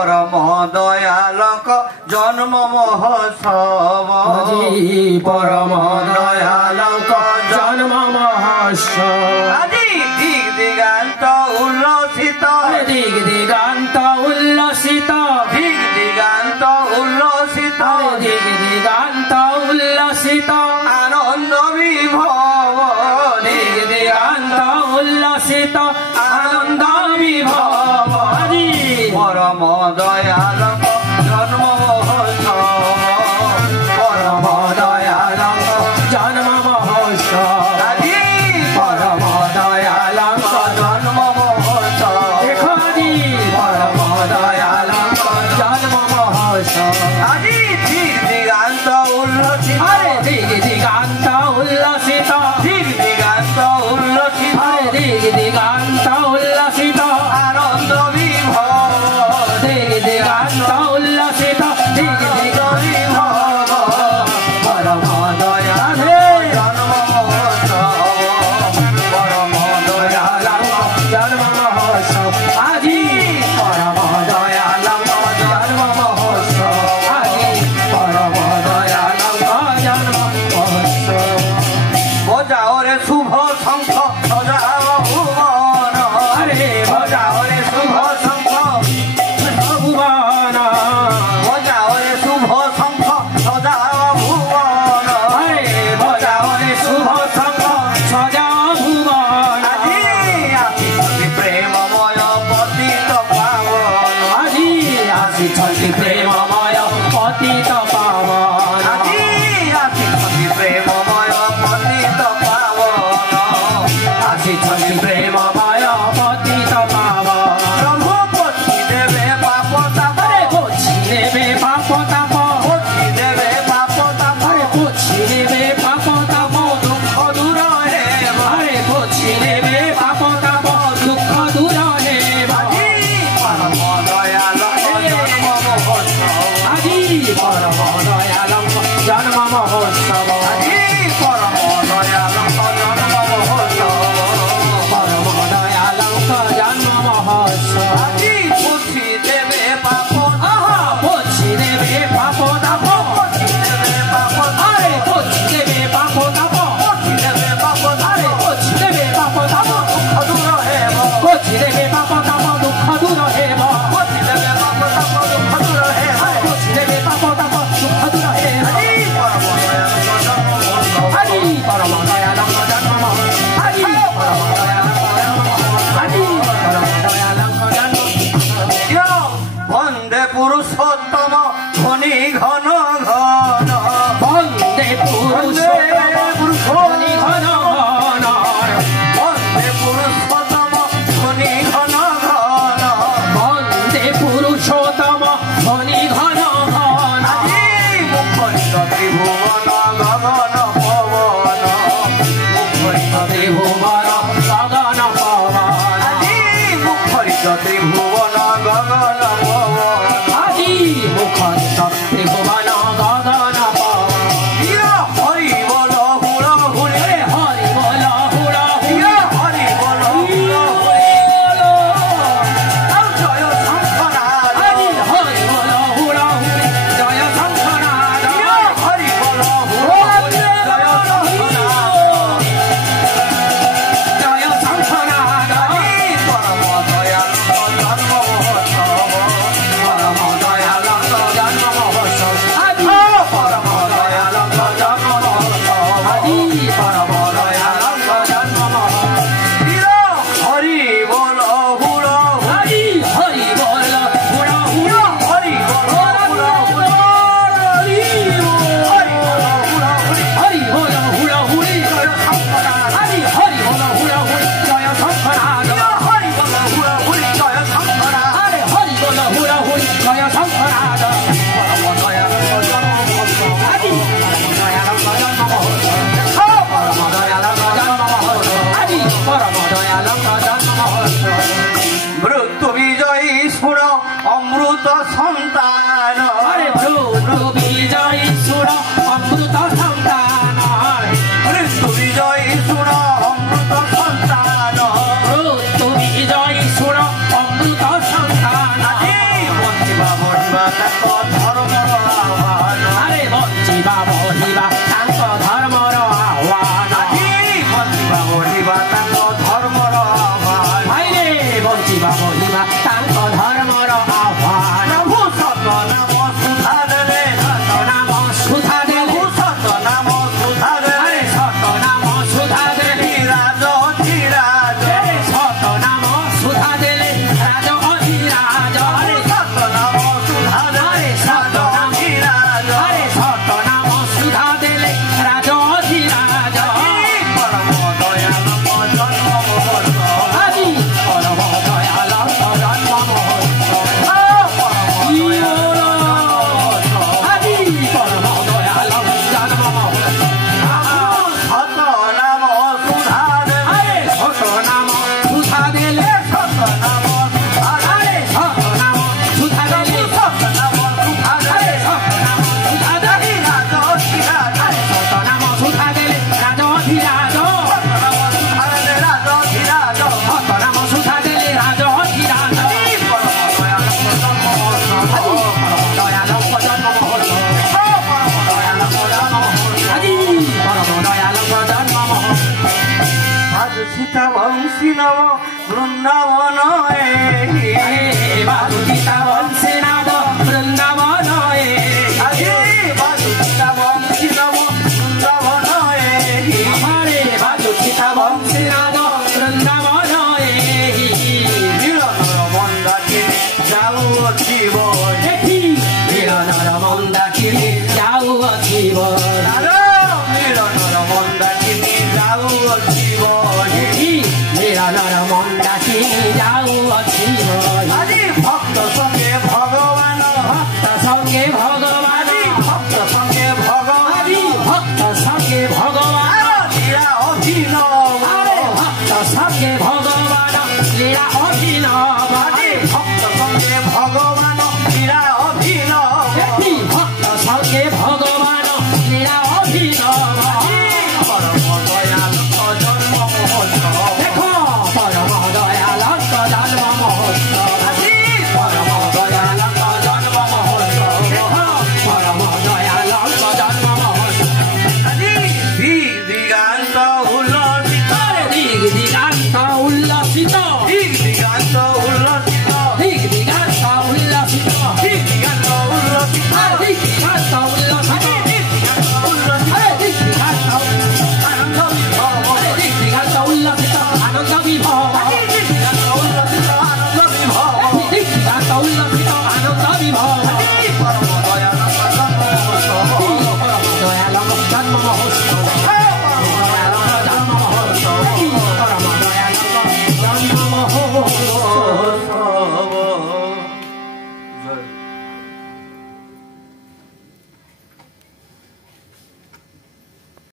परम दयालक जन्म महोत्सव परम दयालक जन्म महोत्सव আজি दिग दिगान्त उल्लसित दिग दिगान्त उल्लसित दिग दिगान्त उल्लसित दिग दिगान्त उल्लसित आनन्द विभव दिग दिगान्त उल्लसित आनन्द विभव परम दयालक जन्म महोत्सव परम दयालक जन्म महोत्सव परम दयालक जन्म महोत्सव देखो जी परम दयालक जन्म महोत्सव আজি दिग दिगान्त उल्लसित अरे दिग दिगान्त उल्लसित दिग दिगान्त उल्लसित दिग दिगान्त उल्लसित आनन्द विभव दिग दिगान्त उल्लसित दिग दिग विभव परम दयालक जन्म महोत्सव परम दयालक जन्म महोत्सव আজি परम दयालक जन्म महोत्सव আজি परम दयालक जन्म महोत्सव बजाओ रे शुभ शंख सजाओ भुवन अरे बजाओ रे शुभ शंख भगवान बजाओ रे शुभ शंख सजाओ भुवन अरे बजाओ रे शुभ शंख सजाओ भुवन আজি আসিছি প্রেমময় পতিত পাবন আজি আসিছন্তি প্রেমময় পতিত পাবন আজি আসিছি প্রেমময় পতিত পাবন আসিছন্তি প্রেমময় পতিত পাবন প্রভু পতি দেবে পাপ তাপ আরে পোছি নেবে পাপ তাপ পতি দেবে পাপ তাপ আরে পোছি নেবে পাপ তাপ দুঃখ দূর হেব আরে পোছি নেবে পাপ তাপ দুঃখ দূর হেব পরম দয়ালক জন্ম মহোৎসব আজি পরম দয়ালক জন্ম মহোৎসব আজি পরম দয়ালক জন্ম মহোৎসব পরম দয়ালক জন্ম মহোৎসব আজি পুছি দেবে পাপ আহা পোছি নেবে পাপ তাপ পতি দেবে পাপ আরে পোছি নেবে পাপ তাপ পতি দেবে পাপ আরে পোছি নেবে পাপ তাপ দুঃখ দূর হেব পোছি নেবে পাপ তাপ দুঃখ দূর হেব পতি দেবে পাপ তাপ দুঃখ দূর হেব পোছি নেবে পাপ তাপ দুঃখ দূর হেব আজি পরম দয়ালক জন্ম মহোৎসব আজি বৈষ্ণব বৃন্দাবন বাসুদেব বংশে না